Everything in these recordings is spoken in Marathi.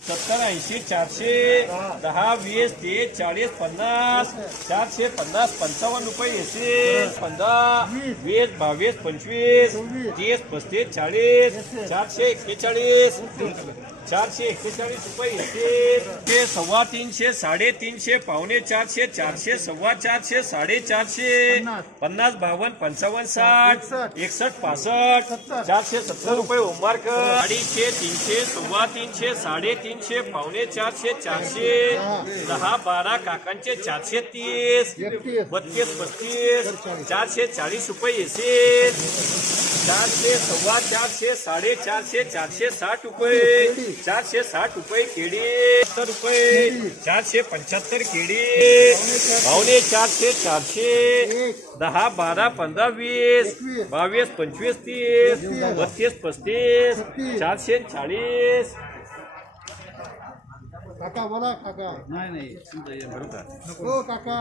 सत्तर ऐंशी चारशे दहा वीस तीस चाळीस पन्नास चारशे पन्नास पंचावन्न रुपये ऐंशी पंधरा वीस बावीस पंचवीस तीस पस्तीस चाळीस चारशे एक्केचाळीस चारशे एक्केचाळीस रुपये ते सव्वा तीनशे साडेतीनशे पावणे चारशे चारशे सव्वा चारशे साडेचारशे पन्नास बावन्न पंचावन्न साठ एकसष्ट पासष्ट चारशे सत्तर रुपये उंबारकर अडीचशे तीनशे सव्वा तीनशे साडेतीनशे पावणे चारशे चारशे दहा बारा काकांचे चारशे तीस बत्तीस पस्तीस चारशे चाळीस रुपये एसे चारशे सव्वा चारशे साडेचारशे चारशे साठ रुपये चारशे साठ रुपये केडी सत्तर रुपये चारशे पंच्याहत्तर केडी पावणे चारशे चारशे दहा बारा पंधरा वीस बावीस पंचवीस तीस बत्तीस पस्तीस चारशे चाळीस काका बोला काका. नाही नाही हो काका.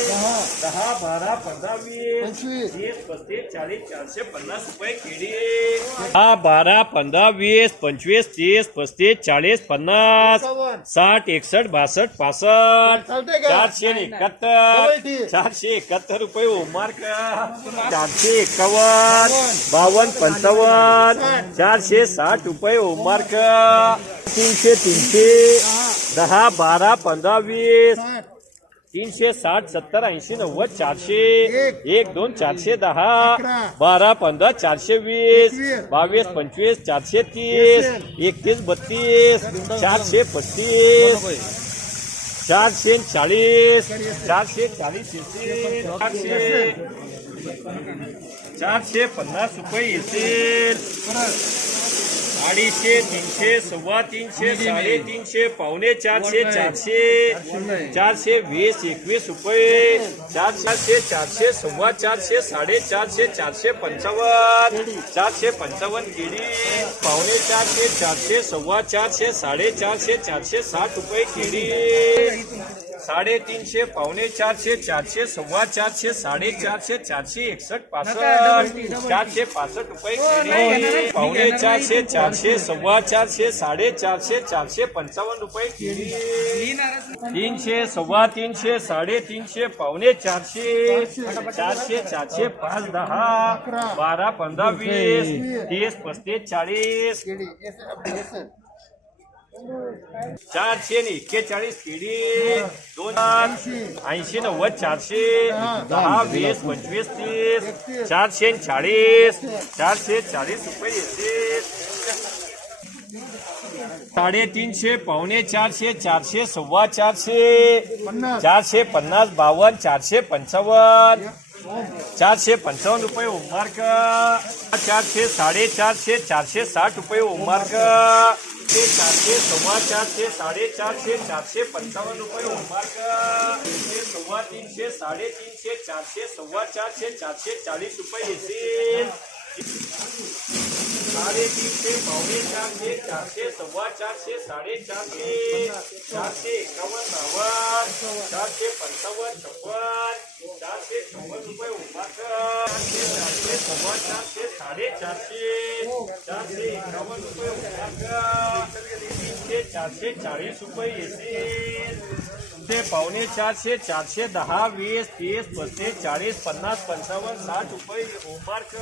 दहा. दहा बारा पंधरा वीस पंचवीस. तीस पस्तीस चाळीस चारशे पन्नास रुपये केडी दहा बारा पंधरा वीस पंचवीस तीस पस्तीस चाळीस पन्नास. साठ एकसष्ट बासष्ट पासष्ट चालतंय का? चारशे डबल एकाहत्तर टी. चारशे एकाहत्तर रुपये उमार्क चारशे एकावन्न बावन्न पंचावन्न चारशे साठ रुपये उमार्क तीनशे तीनशे दहा बारा पंधरा वीस. तीनशे साठ सत्तर ऐंशी नव्वद चारशे. एक. दोन चारशे दहा. बारा पंधरा चारशे वीस. बावीस पंचवीस चारशे तीस. एकतीस बत्तीस. चारशे पस्तीस. चारशे चाळीस. चारशे चाळीस चारशे. चारशे पन्नास रुपये येतील. अडीचशे तीनशे सव्वा तीनशे साडेतीनशे पावणे चारशे चारशे चारशे वीस एकवीस रुपये. चार चारशे चारशे सव्वा चारशे साडेचारशे चारशे पंचावन्न चारशे पंचावन्न केळी पावणे चारशे चारशे सव्वा चारशे साडेचारशे चारशे साठ रुपये केळी साडेतीनशे पावणे चारशे चारशे सव्वा चारशे साडेचारशे चारशे एकसष्ट पासष्ट चारशे पासष्ट रुपये केळी पावणे चारशे चारशे सव्वा चारशे साडेचारशे चारशे पंचावन्न रुपये केळी तीनशे सव्वा तीनशे साडेतीनशे पावणे चारशे चारशे चारशे पाच दहा बारा पंधरा वीस तीस पस्तीस चाळीस केडी एस आपली एस चारशे आणि एक्केचाळीस केडी दोन ऐंशी नव्वद चारशे. दहा वीस पंचवीस तीस. चारशे चाळीस. चारशे चाळीस रुपये साडेतीनशे पावणे चारशे चारशे सव्वा चारशे. चारशे पन्नास बावन्न चारशे पंचावन्न. चारशे पंचावन्न रुपये उमार्क चारशे साडेचारशे चारशे साठ रुपये उमार्क ते चारशे सव्वा चारशे साडेचारशे चारशे पंचावन्न रुपये उमार्क तीनशे सव्वा तीनशे साडेतीनशे चारशे सव्वा चारशे चारशे चाळीस रुपये येतील साडेतीनशे पावणे चारशे चारशे सव्वा चारशे साडेचारशे चारशे एकावन्न बावन्न चारशे पंचावन्न छप्पन चारशे चौवन्न रुपये उभारकर चारशे चारशे सव्वा चारशे साडेचारशे चारशे एकावन्न रुपये उभारकर तीनशे चारशे चाळीस रुपये येतील ते पावणे चारशे चारशे दहा वीस तीस पस्तीस चाळीस पन्नास पंचावन्न साठ रुपये. होमवर्क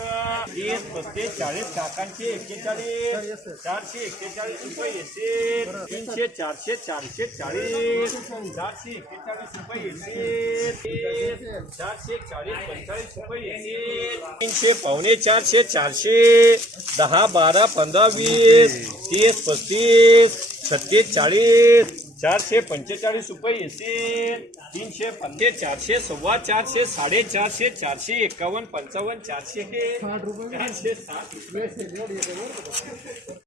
तीस पस्तीस चाळीस काकांचे एक्केचाळीस चारशे एक्केचाळीस रुपये येते. तीनशे चारशे चारशे चाळीस चारशे एक्केचाळीस रुपये येते. चारशे चाळीस पंचाळीस रुपये येते. तीनशे पावणे चारशे चारशे दहा बारा पंधरा वीस तीस पस्तीस छत्तीस चाळीस चारशे पंचेचाळीस रुपये येतील. तीनशे पंचे चारशे सव्वा चारशे साडेचारशे चारशे एकावन्न पंचावन्न चारशे चारशे साठ रुपये.